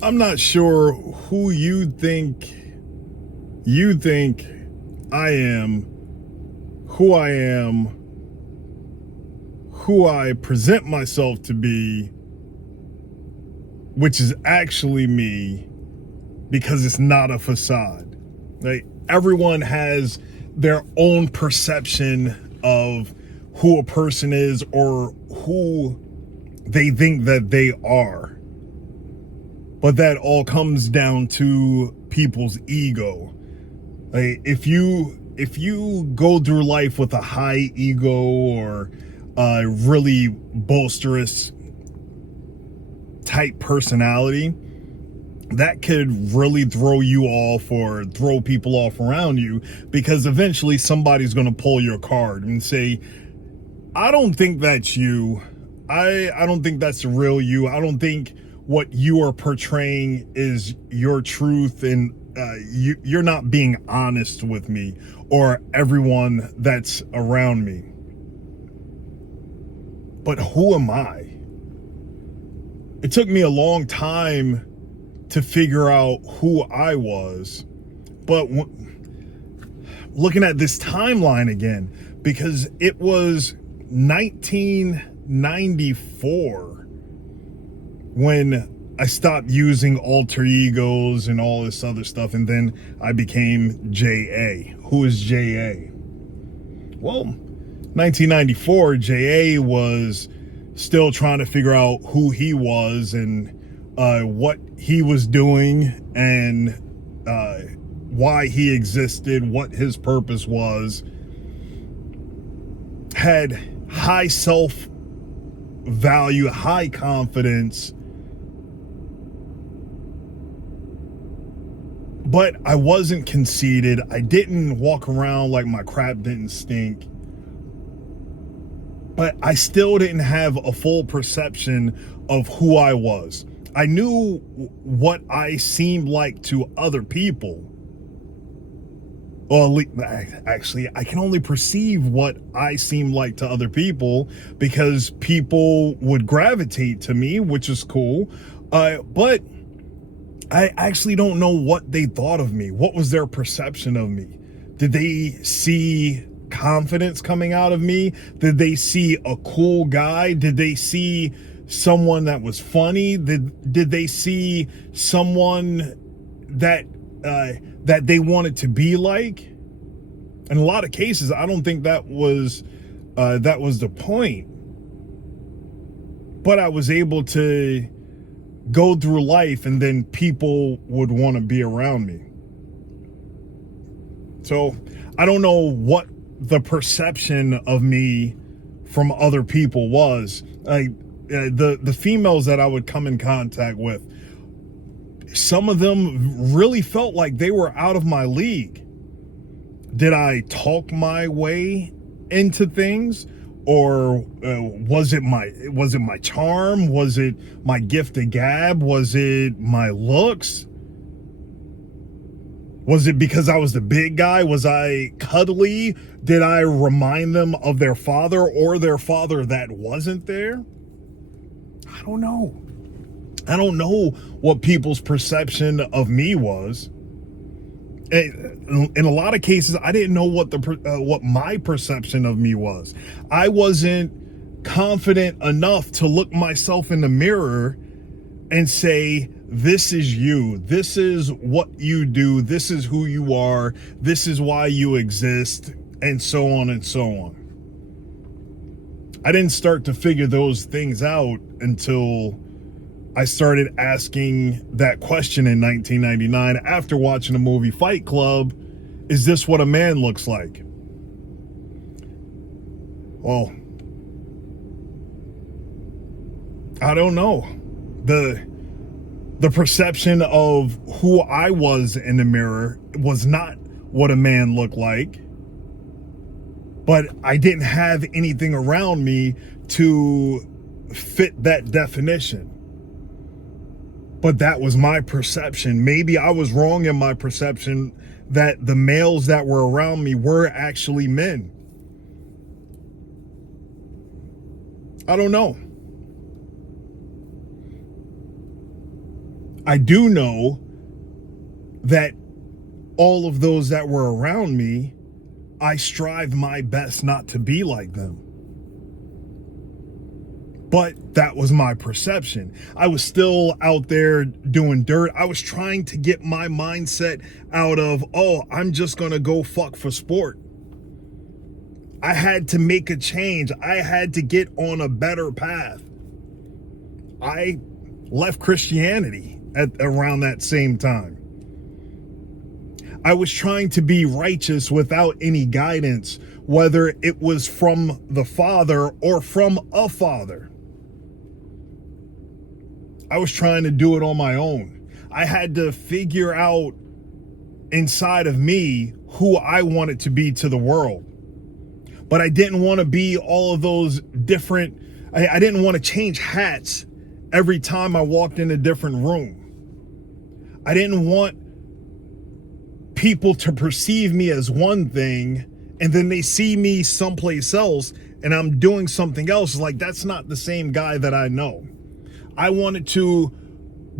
I'm not sure who you think I am, who I am, who I present myself to be, which is actually me because it's not a facade. Like everyone has their own perception of who a person is or who they think that they are. But that all comes down to people's ego. Like if you go through life with a high ego or a really boisterous type personality, that could really throw you off or throw people off around you, because eventually somebody's going to pull your card and say, I don't think that's you. I don't think that's the real you. I don't think what you are portraying is your truth, and you're not being honest with me or everyone that's around me. But who am I? It took me a long time to figure out who I was. But looking at this timeline again, because it was 1994 when I stopped using alter egos and all this other stuff, and then I became J.A. Who is J.A.? Well, 1994, J.A. was still trying to figure out who he was and what he was doing and why he existed, what his purpose was. Had high self-value, high confidence, but I wasn't conceited. I didn't walk around like my crap didn't stink. But I still didn't have a full perception of who I was. I knew what I seemed like to other people. Well, actually, I can only perceive what I seem like to other people because people would gravitate to me, which is cool. But I actually don't know what they thought of me. What was their perception of me? Did they see confidence coming out of me? Did they see a cool guy? Did they see someone that was funny? Did they see someone that that they wanted to be like? In a lot of cases, I don't think that was the point. But I was able to go through life, and then people would want to be around me. So I don't know what the perception of me from other people was. Like the females that I would come in contact with, some of them really felt like they were out of my league. Did I talk my way into things, or was it my charm? Was it my gift of gab? Was it my looks? Was it because I was the big guy? Was I cuddly? Did I remind them of their father or their father that wasn't there? I don't know. I don't know what people's perception of me was. In a lot of cases, I didn't know what my perception of me was. I wasn't confident enough to look myself in the mirror and say, this is you. This is what you do. This is who you are. This is why you exist, and so on and so on. I didn't start to figure those things out until I started asking that question in 1999 after watching the movie Fight Club. Is this what a man looks like? Well, I don't know. The perception of who I was in the mirror was not what a man looked like. But I didn't have anything around me to fit that definition. But that was my perception. Maybe I was wrong in my perception that the males that were around me were actually men. I don't know. I do know that all of those that were around me, I strive my best not to be like them. But that was my perception. I was still out there doing dirt. I was trying to get my mindset out of, oh, I'm just going to go fuck for sport. I had to make a change. I had to get on a better path. I left Christianity at around that same time. I was trying to be righteous without any guidance, whether it was from the Father or from a father. I was trying to do it on my own. I had to figure out inside of me who I wanted to be to the world. But I didn't want to be all of those different, I didn't want to change hats every time I walked in a different room. I didn't want people to perceive me as one thing and then they see me someplace else and I'm doing something else. Like, that's not the same guy that I know. I wanted to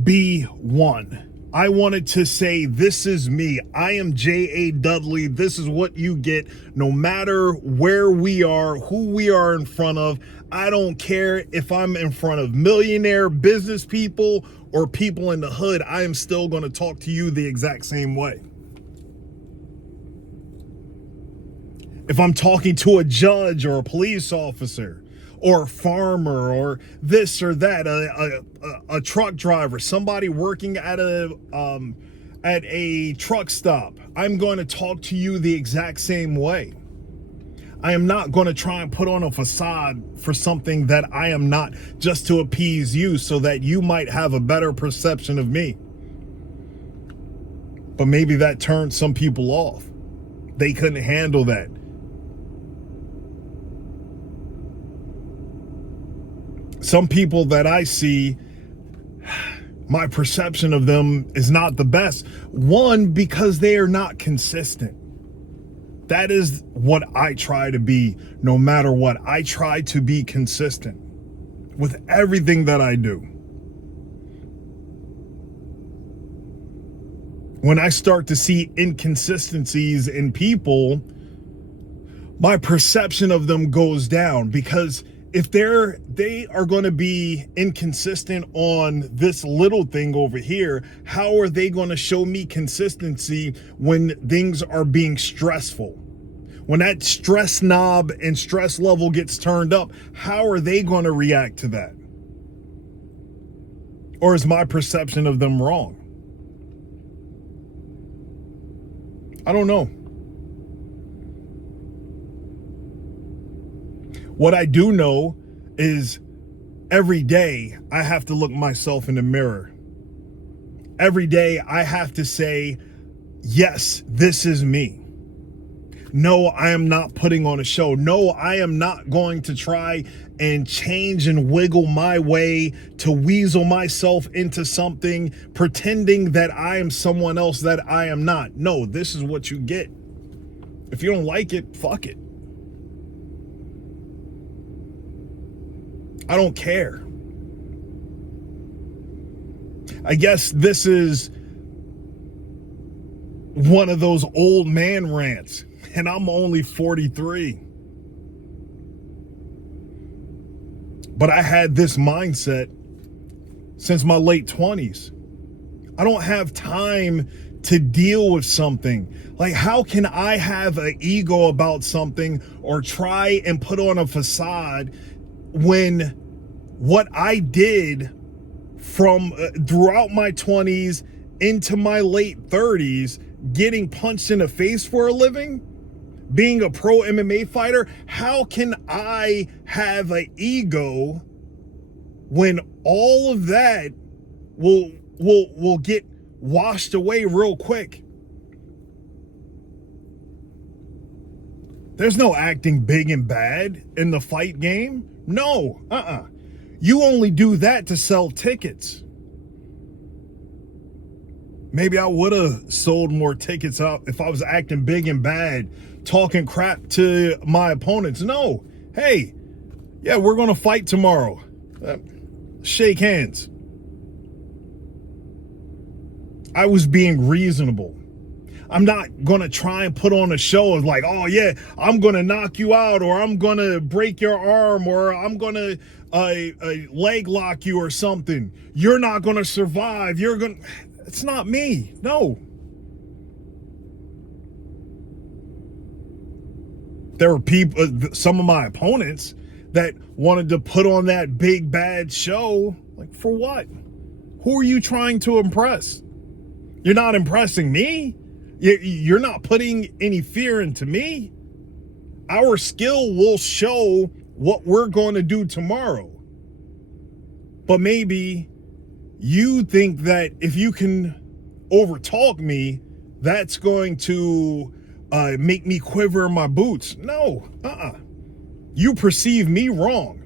be one. I wanted to say, this is me. I am J.A. Dudley. This is what you get no matter where we are, who we are in front of. I don't care if I'm in front of millionaire business people or people in the hood. I am still going to talk to you the exact same way. If I'm talking to a judge or a police officer or a farmer or this or that, a truck driver, somebody working at a truck stop, I'm going to talk to you the exact same way. I am not going to try and put on a facade for something that I am not, just to appease you so that you might have a better perception of me. But maybe that turned some people off. They couldn't handle that. Some people that I see, my perception of them is not the best. One, because they are not consistent. That is what I try to be, no matter what. I try to be consistent with everything that I do. When I start to see inconsistencies in people, my perception of them goes down, because if they are going to be inconsistent on this little thing over here, how are they going to show me consistency when things are being stressful? When that stress knob and stress level gets turned up, how are they going to react to that? Or is my perception of them wrong? I don't know. What I do know is every day I have to look myself in the mirror. Every day I have to say, yes, this is me. No, I am not putting on a show. No, I am not going to try and change and wiggle my way to weasel myself into something, pretending that I am someone else that I am not. No, this is what you get. If you don't like it, fuck it. I don't care. I guess this is one of those old man rants, and I'm only 43. But I had this mindset since my late 20s. I don't have time to deal with something. Like, how can I have an ego about something or try and put on a facade when what I did from throughout my 20s into my late 30s, getting punched in the face for a living, being a pro MMA fighter, how can I have an ego when all of that will get washed away real quick? There's no acting big and bad in the fight game. No, You only do that to sell tickets. Maybe I would have sold more tickets out if I was acting big and bad, talking crap to my opponents. No, hey, yeah, we're going to fight tomorrow. Shake hands. I was being reasonable. I'm not going to try and put on a show of like, oh yeah, I'm going to knock you out, or I'm going to break your arm, or I'm going to leg lock you or something. You're not going to survive. It's not me. No. There were people, some of my opponents that wanted to put on that big bad show. Like, for what? Who are you trying to impress? You're not impressing me. You're not putting any fear into me. Our skill will show what we're going to do tomorrow. But maybe you think that if you can overtalk me, that's going to make me quiver in my boots. No, You perceive me wrong,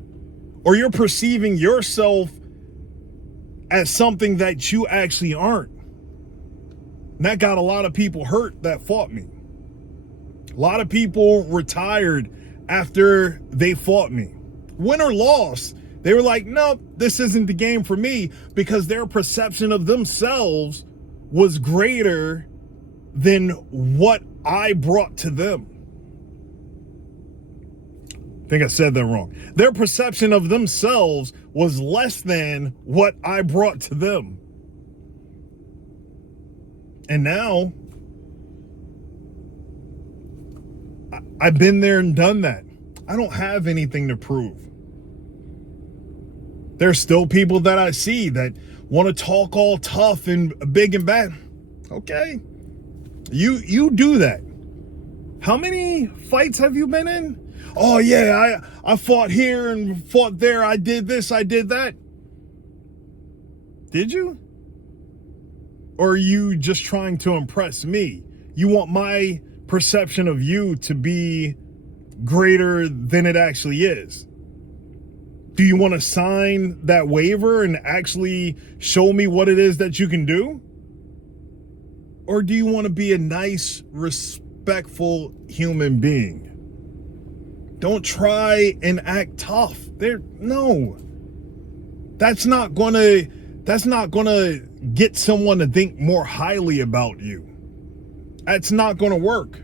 or you're perceiving yourself as something that you actually aren't. And that got a lot of people hurt that fought me. A lot of people retired after they fought me. Win or loss, they were like, no, this isn't the game for me, because their perception of themselves was greater than what I brought to them. I think I said that wrong. Their perception of themselves was less than what I brought to them. And now, I've been there and done that. I don't have anything to prove. There's still people that I see that want to talk all tough and big and bad. Okay. You do that. How many fights have you been in? Oh yeah, I fought here and fought there. I did this, I did that. Did you? Or are you just trying to impress me? You want my perception of you to be greater than it actually is? Do you want to sign that waiver and actually show me what it is that you can do? Or do you want to be a nice, respectful human being? Don't try and act tough. No. That's not gonna get someone to think more highly about you. That's not gonna work.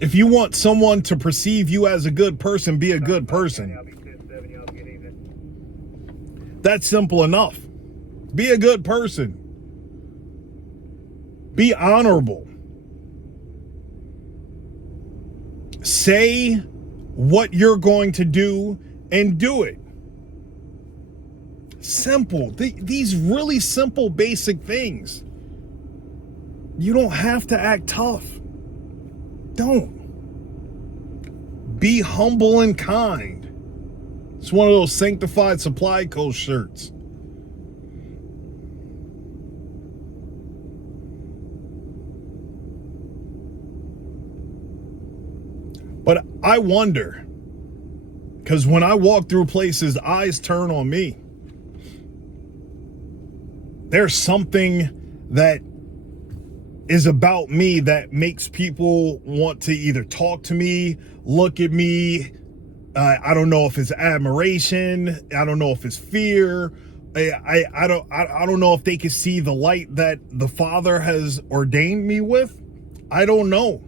If you want someone to perceive you as a good person, be a good person. That's simple enough. Be a good person. Be honorable. Say what you're going to do and do it. Simple. These really simple, basic things. You don't have to act tough. Don't. Be humble and kind. It's one of those Sanctified Supply Co. shirts. But I wonder, because when I walk through places, eyes turn on me. There's something that is about me that makes people want to either talk to me, look at me. I don't know if it's admiration. I don't know if it's fear. I don't know if they can see the light that the Father has ordained me with. I don't know.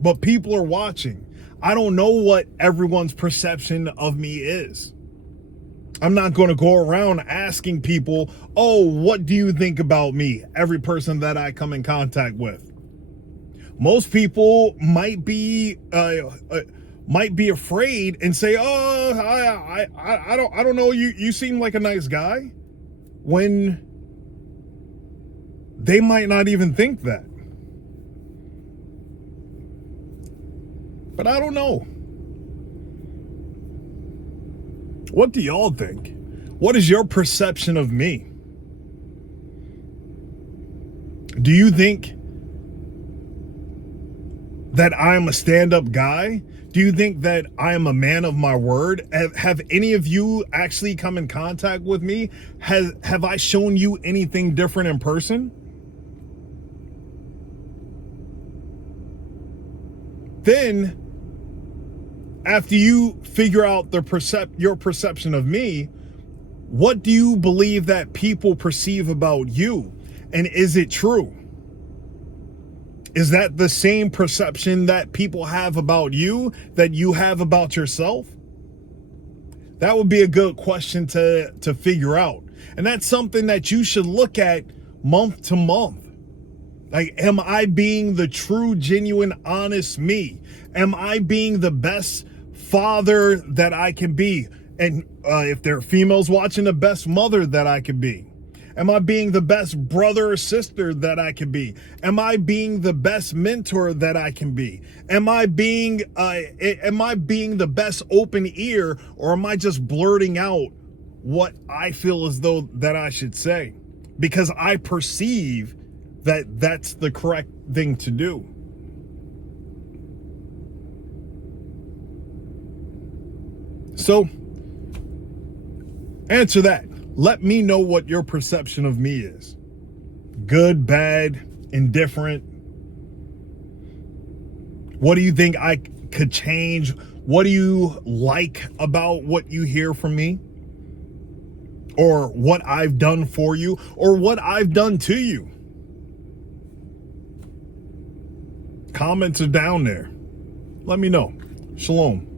But people are watching. I don't know what everyone's perception of me is. I'm not going to go around asking people, oh, what do you think about me? Every person that I come in contact with. Most people might be afraid and say, oh, I don't know. You seem like a nice guy, when they might not even think that. But I don't know. What do y'all think? What is your perception of me? Do you think that I'm a stand-up guy? Do you think that I am a man of my word? Have any of you actually come in contact with me? Have I shown you anything different in person? Then, after you figure out your perception of me, What do you believe that people perceive about you? And is it true? Is that the same perception that people have about you that you have about yourself? That would be a good question to figure out. And that's something that you should look at month to month. Like, am I being the true, genuine, honest me? Am I being the best father that I can be? And if there are females watching, the best mother that I can be? Am I being the best brother or sister that I can be? Am I being the best mentor that I can be? Am I being the best open ear, or am I just blurting out what I feel as though that I should say because I perceive that that's the correct thing to do? So answer that. Let me know what your perception of me is. Good, bad, indifferent. What do you think I could change? What do you like about what you hear from me? Or what I've done for you? Or what I've done to you? Comments are down there. Let me know. Shalom.